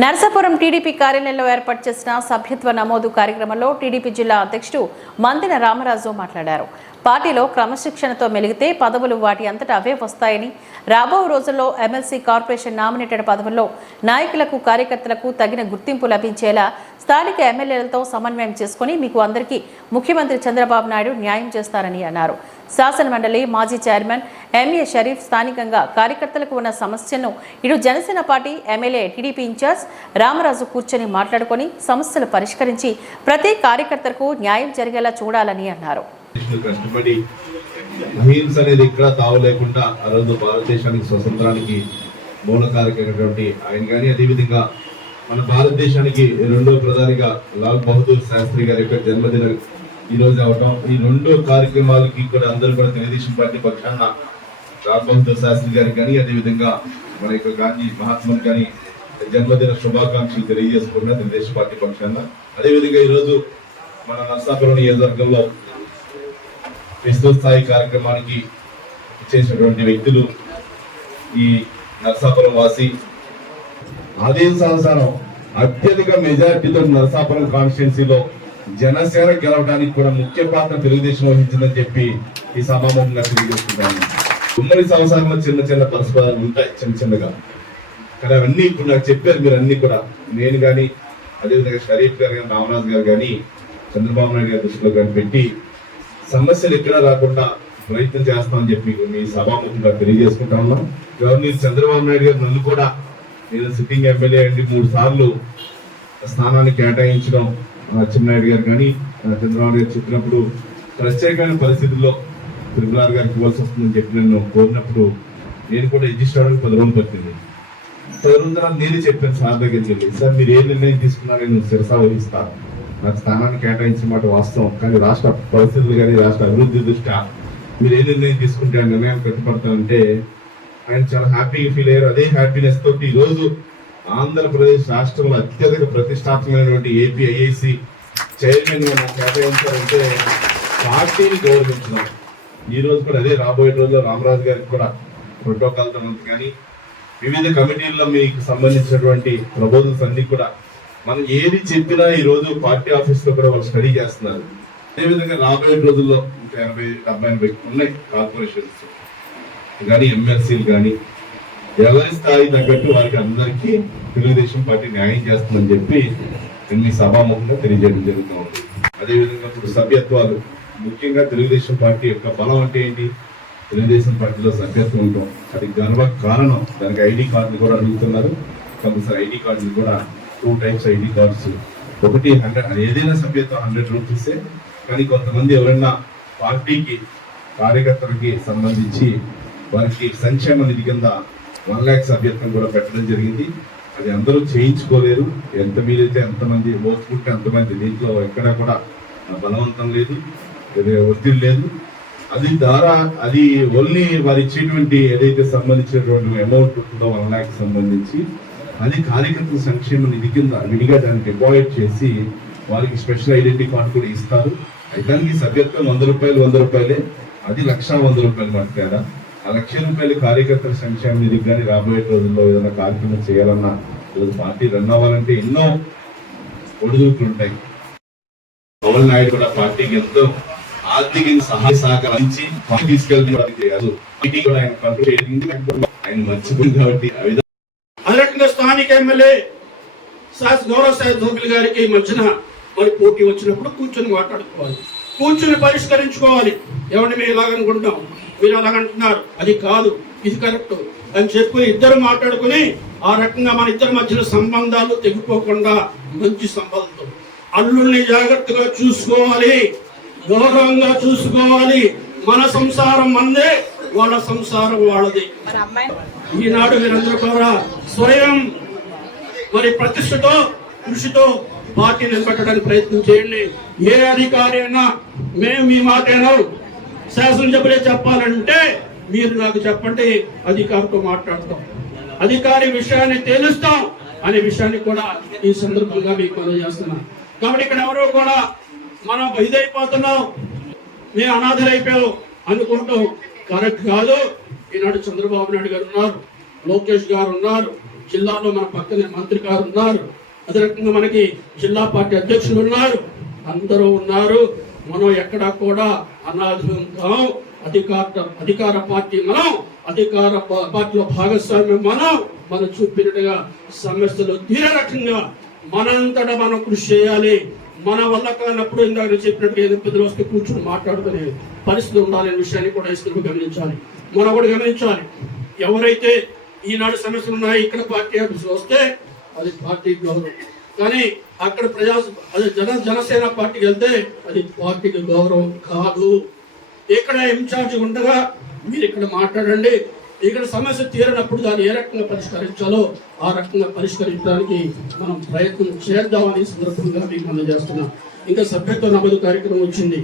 Narasapuram TDP కార్యాలయంలో ఏర్పాటు చేసిన సభ్యత్వ నమోదు కార్యక్రమంలో టీడీపీ జిల్లా అధ్యక్షుడు మందిన రామరాజు మాట్లాడారు. పార్టీలో క్రమశిక్షణతో మెలిగితే పదవులు వాటి అంతటా అవే వస్తాయని రాబో రోజుల్లో ఎమ్మెల్సీ కార్పొరేషన్ నామినేటెడ్ పదవుల్లో నాయకులకు కార్యకర్తలకు తగిన గుర్తింపు లభించేలా స్థానిక ఎమ్మెల్యేలతో సమన్వయం చేసుకుని మీకు అందరికీ ముఖ్యమంత్రి చంద్రబాబు నాయుడు న్యాయం చేస్తారని అన్నారు. శాసనమండలి మాజీ చైర్మన్ ఎంఏ షరీఫ్ స్థానికంగా కార్యకర్తలకు ఉన్న సమస్యను ఇటు Janasena party MLA TDP incharge Ramaraju కూర్చొని మాట్లాడుకొని సమస్యలు పరిష్కరించి ప్రతి కార్యకర్తకు న్యాయం జరిగేలా చూడాలని అన్నారు. అహింస అనేది ఎక్కడా తావు లేకుండా ఆ రోజు భారతదేశానికి స్వతంత్రానికి మూలకారకమైనటువంటి ఆయన కానీ అదేవిధంగా మన భారతదేశానికి రెండో ప్రధానిగా లాల్ బహదూర్ శాస్త్రి గారి యొక్క జన్మదిన ఈ రోజు అవటం ఈ రెండు కార్యక్రమాలకి కూడా అందరూ కూడా తెలుగుదేశం పార్టీ పక్షాన లాల్ శాస్త్రి గారికి కానీ అదేవిధంగా మన యొక్క గాంధీ మహాత్మా కానీ జన్మదిన శుభాకాంక్షలు తెలియజేసుకున్న తెలుగుదేశం పార్టీ పక్షాన. అదేవిధంగా ఈరోజు మన నర్సాపురం నియోజకవర్గంలో విస్తృత స్థాయి కార్యక్రమానికి చేసినటువంటి వ్యక్తులు ఈ నరసాపురం వాసి. ఆదేశానుసారం అత్యధిక మెజార్టీతో నరసాపురం కాన్స్టిట్యున్సీలో జనసేన గెలవడానికి కూడా ముఖ్య పాత్ర తెలుగుదేశం వహించిందని చెప్పి ఈ సభాముఖంగా తెలియజేస్తున్నాను. ఉమ్మడి సంవత్సరంలో చిన్న చిన్న పరస్పరాలు ఉంటాయి చిన్న చిన్నగా. కానీ అవన్నీ ఇప్పుడు నాకు చెప్పారు మీరు అన్ని కూడా. నేను కానీ అదేవిధంగా షరీఫ్ గారు కానీ రామరాజు గారు కానీ చంద్రబాబు నాయుడు గారి దృష్టిలో కానీ పెట్టి సమస్యలు ఎక్కడా రాకుండా ప్రయత్నం చేస్తామని చెప్పి మీ సభాముఖంగా తెలియజేసుకుంటా ఉన్నాం. గవర్నర్ చంద్రబాబు నాయుడు గారు నన్ను కూడా నేను సిట్టింగ్ ఎమ్మెల్యే అండి. మూడు సార్లు స్థానాన్ని కేటాయించడం అచ్చెన్నాయుడు గారు కానీ చంద్రబాబు గారు చెప్పినప్పుడు ప్రత్యేకమైన పరిస్థితుల్లో త్రిపురార్ గారికి ఇవ్వాల్సి వస్తుందని చెప్పి నన్ను కోరినప్పుడు నేను కూడా రిజిస్టర్ అవడానికి పది రోజులు పట్టింది. పది రోజుల తర్వాత నేనే చెప్పాను సార్ దగ్గరికి వెళ్ళి సార్ మీరు ఏ నిర్ణయం తీసుకున్నా నేను శిరసా వహిస్తాను నాకు స్థానాన్ని కేటాయించిన మాట వాస్తవం కానీ రాష్ట్ర పరిస్థితులు కానీ రాష్ట్ర అభివృద్ధి దృష్ట్యా మీరు ఏ నిర్ణయం తీసుకుంటే ఆ నిర్ణయాన్ని కట్టుబడతానంటే ఆయన చాలా హ్యాపీగా ఫీల్ అయ్యారు. అదే హ్యాపీనెస్ తోటి ఈరోజు రోజు ఆంధ్రప్రదేశ్ రాష్ట్రంలో అత్యధిక ప్రతిష్టాత్మకమైనటువంటి ఏపీ ఐఐసి చైర్మన్గా నాకు కేటాయించారంటే పార్టీని గౌరవించడం. ఈ రోజు కూడా అదే రాబోయే రోజుల్లో రామరాజు గారికి కూడా ప్రోటోకాల్ మంత్రి కానీ వివిధ కమిటీల్లో మీకు సంబంధించినటువంటి ప్రపోజల్స్ అన్ని కూడా మనం ఏది చెప్పినా ఈ రోజు పార్టీ ఆఫీస్లో కూడా వాళ్ళు స్టడీ చేస్తున్నారు. అదేవిధంగా రాబోయే రోజుల్లో ఇంకా ఎనభై డెబ్బై ఎనభై ఉన్నాయి కార్పొరేషన్స్. కానీ ఎమ్మెల్సీలు కానీ ఎవరి స్థాయి తగ్గట్టు వారికి అందరికీ తెలుగుదేశం పార్టీ న్యాయం చేస్తుందని చెప్పి నేను మీ సభాముఖంగా తెలియజేయడం జరుగుతుంది అదేవిధంగా ఇప్పుడు సభ్యత్వాలు. ముఖ్యంగా తెలుగుదేశం పార్టీ యొక్క బలం అంటే ఏంటి? తెలుగుదేశం పార్టీలో సభ్యత్వం ఉంటాం అది గర్వ కారణం. దానికి ఐడి కార్డులు కూడా అడుగుతున్నారు. కంపల్సరీ ఐడి కార్డులు కూడా టూ టైప్స్ ఐడి కార్డ్స్. ఒకటి హండ్రెడ్ ఏదైనా సభ్యత్వం హండ్రెడ్ రూపీసే కానీ కొంతమంది ఎవరైనా పార్టీకి కార్యకర్తలకి సంబంధించి వారికి సంక్షేమ నిధి కింద వన్ ల్యాక్స్ సభ్యత్వం కూడా పెట్టడం జరిగింది. అది అందరూ చేయించుకోలేరు. ఎంత మీరైతే ఎంతమంది ఓపుకుంటే అంతమంది దీంట్లో ఎక్కడ కూడా బలవంతం లేదు. ఒత్తిడి లేదు. అది ద్వారా అది ఓన్లీ వారు ఇచ్చేటువంటి ఏదైతే సంబంధించినటువంటి అమౌంట్ ఉంటుందో వన్ ల్యాక్ సంబంధించి అది కార్యకర్తల సంక్షేమ నిధి కింద విడిగా దాన్ని డిపాజిట్ చేసి వారికి స్పెషల్ ఐడెంటిటీ కార్డు కూడా ఇస్తారు. అయితే దానికి సభ్యత్వం వంద రూపాయలు వంద రూపాయలే. అది లక్ష వంద రూపాయలు మాట తేడా లక్ష రూపాయలు కార్యకర్తల సంక్షేమ నిధికి కానీ రాబోయే రోజుల్లో ఏదైనా కార్యక్రమం చేయాలన్నా ఈరోజు పార్టీ రన్ అవ్వాలంటే ఎన్నో ఒడిదుడుకులు ఉంటాయి. పవన్ నాయుడు కూడా పార్టీకి ఎంతో ఆర్థిక సహాయ సహకారం తీసుకెళ్తే వారికి కూడా ఆయన మర్చిపోయింది కాబట్టి ఆ విధంగా స్థానిక ఎమ్మెల్యే శాస గౌరవ సాయి జోగులు గారికి మధ్యన మరి పోటీ వచ్చినప్పుడు కూర్చొని మాట్లాడుకోవాలి. కూర్చొని పరిష్కరించుకోవాలి. ఎవరిని మేము ఇలాగనుకుంటాం మీరు అలాగంటున్నారు అది కాదు ఇది కరెక్ట్. అని చెప్పి ఇద్దరు మాట్లాడుకుని ఆ రకంగా మన ఇద్దరి మధ్యన సంబంధాలు తెగిపోకుండా మంచి సంబంధం. అల్లుల్ని జాగ్రత్తగా చూసుకోవాలి గౌరవంగా చూసుకోవాలి. మన సంసారం మందే వాళ్ళ సంసారం వాళ్ళది. ఈనాడు మీరందరూ కూడా స్వయం మరి ప్రతిష్టతో కృషితో పార్టీ నిలబెట్టడానికి ప్రయత్నం చేయండి. ఏ అధికారి అయినా మేము మీ మాట శాసనసభలే చెప్పాలంటే మీరు నాకు చెప్పండి అధికారితో మాట్లాడతాం. అధికారి విషయాన్ని తేలుస్తాం అనే విషయాన్ని కూడా ఈ సందర్భంగా మీకు తెలియజేస్తున్నాం కాబట్టి ఇక్కడ ఎవరు కూడా మనం ఇదైపోతున్నాం మేము అనాథలైపోయాం అనుకుంటూ కరెక్ట్ కాదు. ఈనాడు చంద్రబాబు నాయుడు గారు ఉన్నారు లోకేష్ గారు ఉన్నారు జిల్లాలో మన పక్కనే మంత్రి గారు ఉన్నారు. అదే రకంగా మనకి జిల్లా పార్టీ అధ్యక్షులు ఉన్నారు అందరూ ఉన్నారు. మనం ఎక్కడా కూడా అనాథం అధికార అధికార పార్టీ మనం అధికార పార్టీలో భాగస్వామ్యం మనం. మనం చూపినట్టుగా సమస్యలు తీరే రకంగా మనంతటా మనం కృషి చేయాలి. మన వల్ల కానప్పుడు ఇందాక చెప్పినట్టుగా ఏదో పెద్దలు వస్తే కూర్చొని మాట్లాడుకునే పరిస్థితి ఉండాలనే విషయాన్ని కూడా ఇస్తున్నప్పుడు గమనించాలి. మనం కూడా గమనించాలి. ఎవరైతే ఈనాడు సమస్యలు ఉన్నాయి ఇక్కడ పార్టీ ఆఫీసులు వస్తే అది పార్టీ గౌరవం. కానీ అక్కడ ప్రజా అది జన జనసేన పార్టీకి వెళ్తే అది పార్టీకి గౌరవం కాదు. ఇక్కడ ఇన్ఛార్జ్ ఉండగా మీరు ఇక్కడ మాట్లాడండి. ఇక్కడ సమస్య తీరినప్పుడు దాన్ని ఏ రకంగా పరిష్కరించాలో ఆ రకంగా పరిష్కరించడానికి మనం ప్రయత్నం చేద్దామని సందర్భంగా మీకు అందజేస్తున్నాం. ఇంకా సభ్యత్వ నమోదు కార్యక్రమం వచ్చింది.